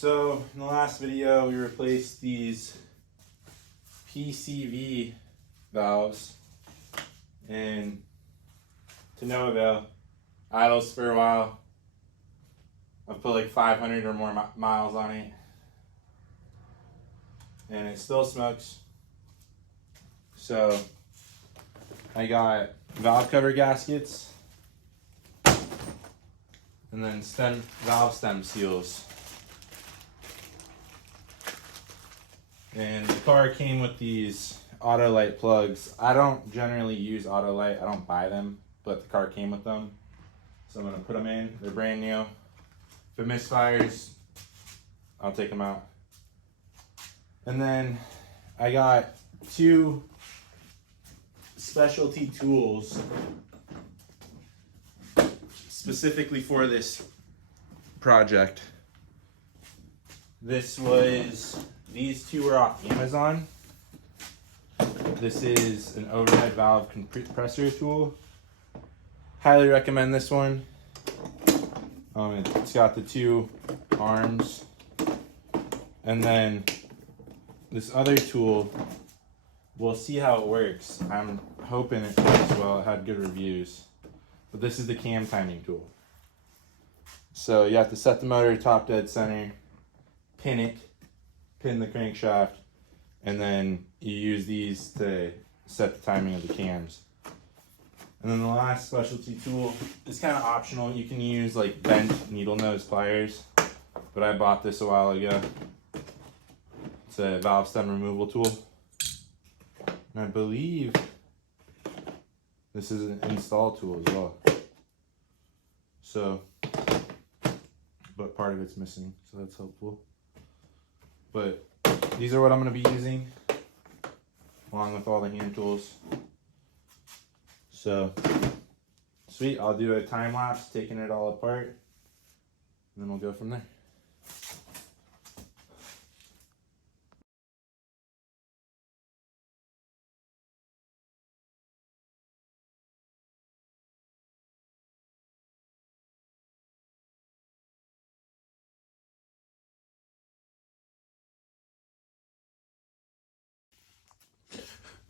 So in the last video, we replaced these PCV valves, and to no avail. Idles for a while. I've put like 500 or more miles on it, and it still smokes. So I got valve cover gaskets, and then valve stem seals. And the car came with these Autolite plugs. I don't generally use Autolite. I don't buy them, but the car came with them. So I'm gonna put them in. They're brand new. If it misfires, I'll take them out. And then I got two specialty tools specifically for this project. These two were off Amazon. This is an overhead valve compressor tool. Highly recommend this one. It's got the two arms. And then this other tool, we'll see how it works. I'm hoping it works well. It had good reviews. But this is the cam timing tool. So you have to set the motor top dead center, pin the crankshaft, and then you use these to set the timing of the cams. And then the last specialty tool is kind of optional. You can use like bent needle nose pliers, but I bought this a while ago. It's a valve stem removal tool. And I believe this is an install tool as well. So, but part of it's missing, so that's helpful. But these are what I'm going to be using, along with all the hand tools. So, sweet, I'll do a time lapse taking it all apart, and then we'll go from there.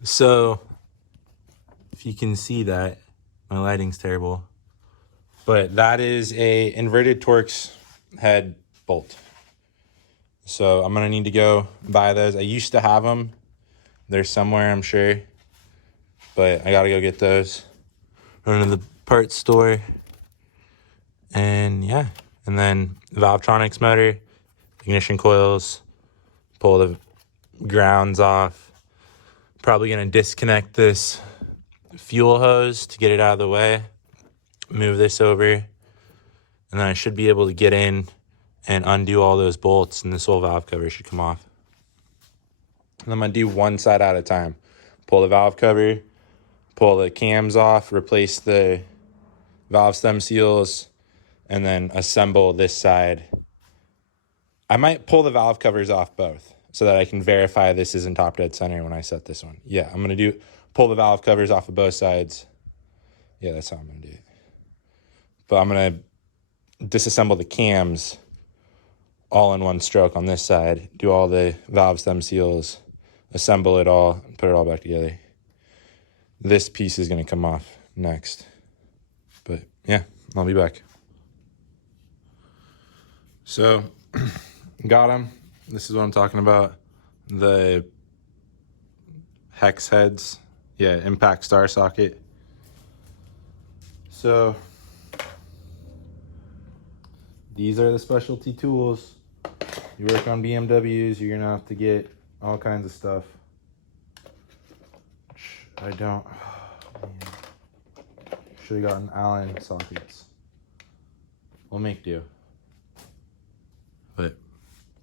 So, if you can see that, my lighting's terrible, but that is a inverted Torx head bolt. So I'm gonna need to go buy those. I used to have them. They're somewhere, I'm sure, but I gotta go get those. Run to the parts store, and yeah. And then Valvetronics motor, ignition coils, pull the grounds off. Probably gonna disconnect this fuel hose to get it out of the way, move this over, and then I should be able to get in and undo all those bolts, and this whole valve cover should come off. And I'm gonna do one side at a time. Pull the valve cover, pull the cams off, replace the valve stem seals, and then assemble this side. I might pull the valve covers off both so that I can verify this isn't top dead center when I set this one. Yeah, I'm gonna pull the valve covers off of both sides. Yeah, that's how I'm gonna do it. But I'm gonna disassemble the cams all in one stroke on this side, do all the valve stem seals, assemble it all, and put it all back together. This piece is gonna come off next. But yeah, I'll be back. So, got them. This is what I'm talking about. The hex heads. Yeah, impact star socket. So, these are the specialty tools. You work on BMWs, you're gonna have to get all kinds of stuff. I don't. Should have gotten Allen sockets. We'll make do. But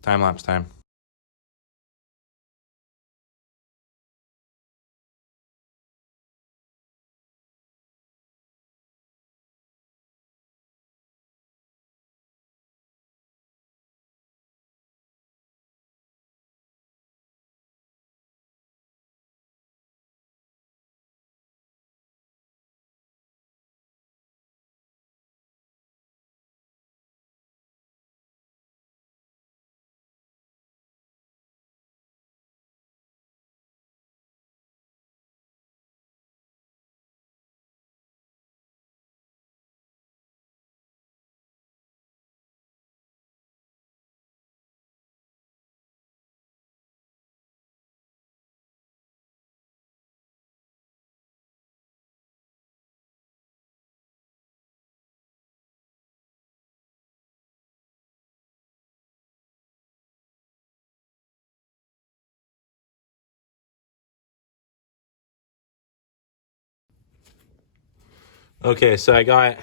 time lapse time. Okay, so I got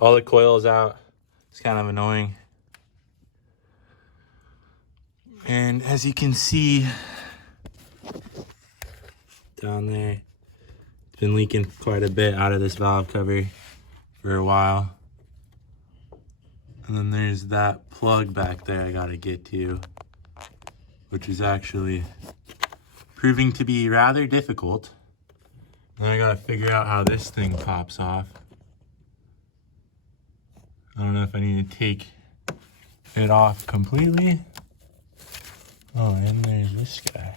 all the coils out. It's kind of annoying. And as you can see down there, it's been leaking quite a bit out of this valve cover for a while. And then there's that plug back there I gotta get to, which is actually proving to be rather difficult. Then I gotta figure out how this thing pops off. I don't know if I need to take it off completely. Oh, and there's this guy.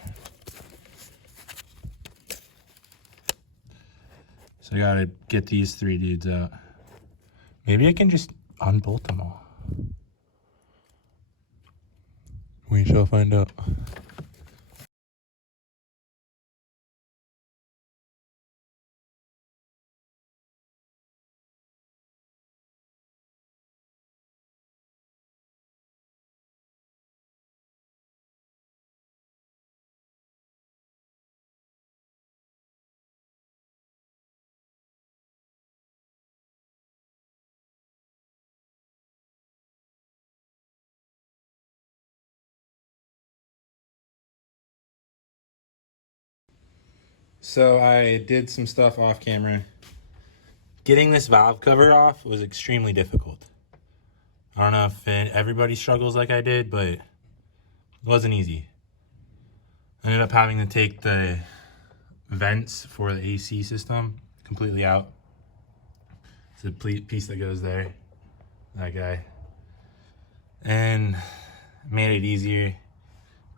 So I gotta get these three dudes out. Maybe I can just unbolt them all. We shall find out. So I did some stuff off camera. Getting this valve cover off was extremely difficult. I don't know if everybody struggles like I did, but it wasn't easy. I ended up having to take the vents for the AC system completely out. It's a piece that goes there, that guy. And made it easier.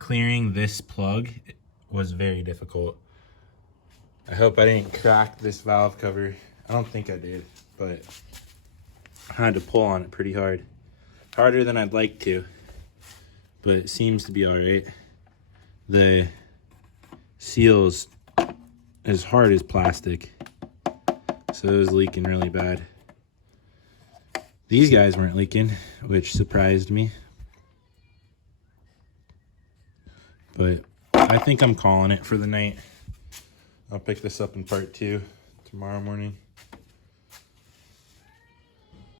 Clearing this plug was very difficult. I hope I didn't crack this valve cover. I don't think I did, but I had to pull on it pretty hard. Harder than I'd like to, but it seems to be all right. The seal's as hard as plastic, so it was leaking really bad. These guys weren't leaking, which surprised me. But I think I'm calling it for the night. I'll pick this up in part 2 tomorrow morning.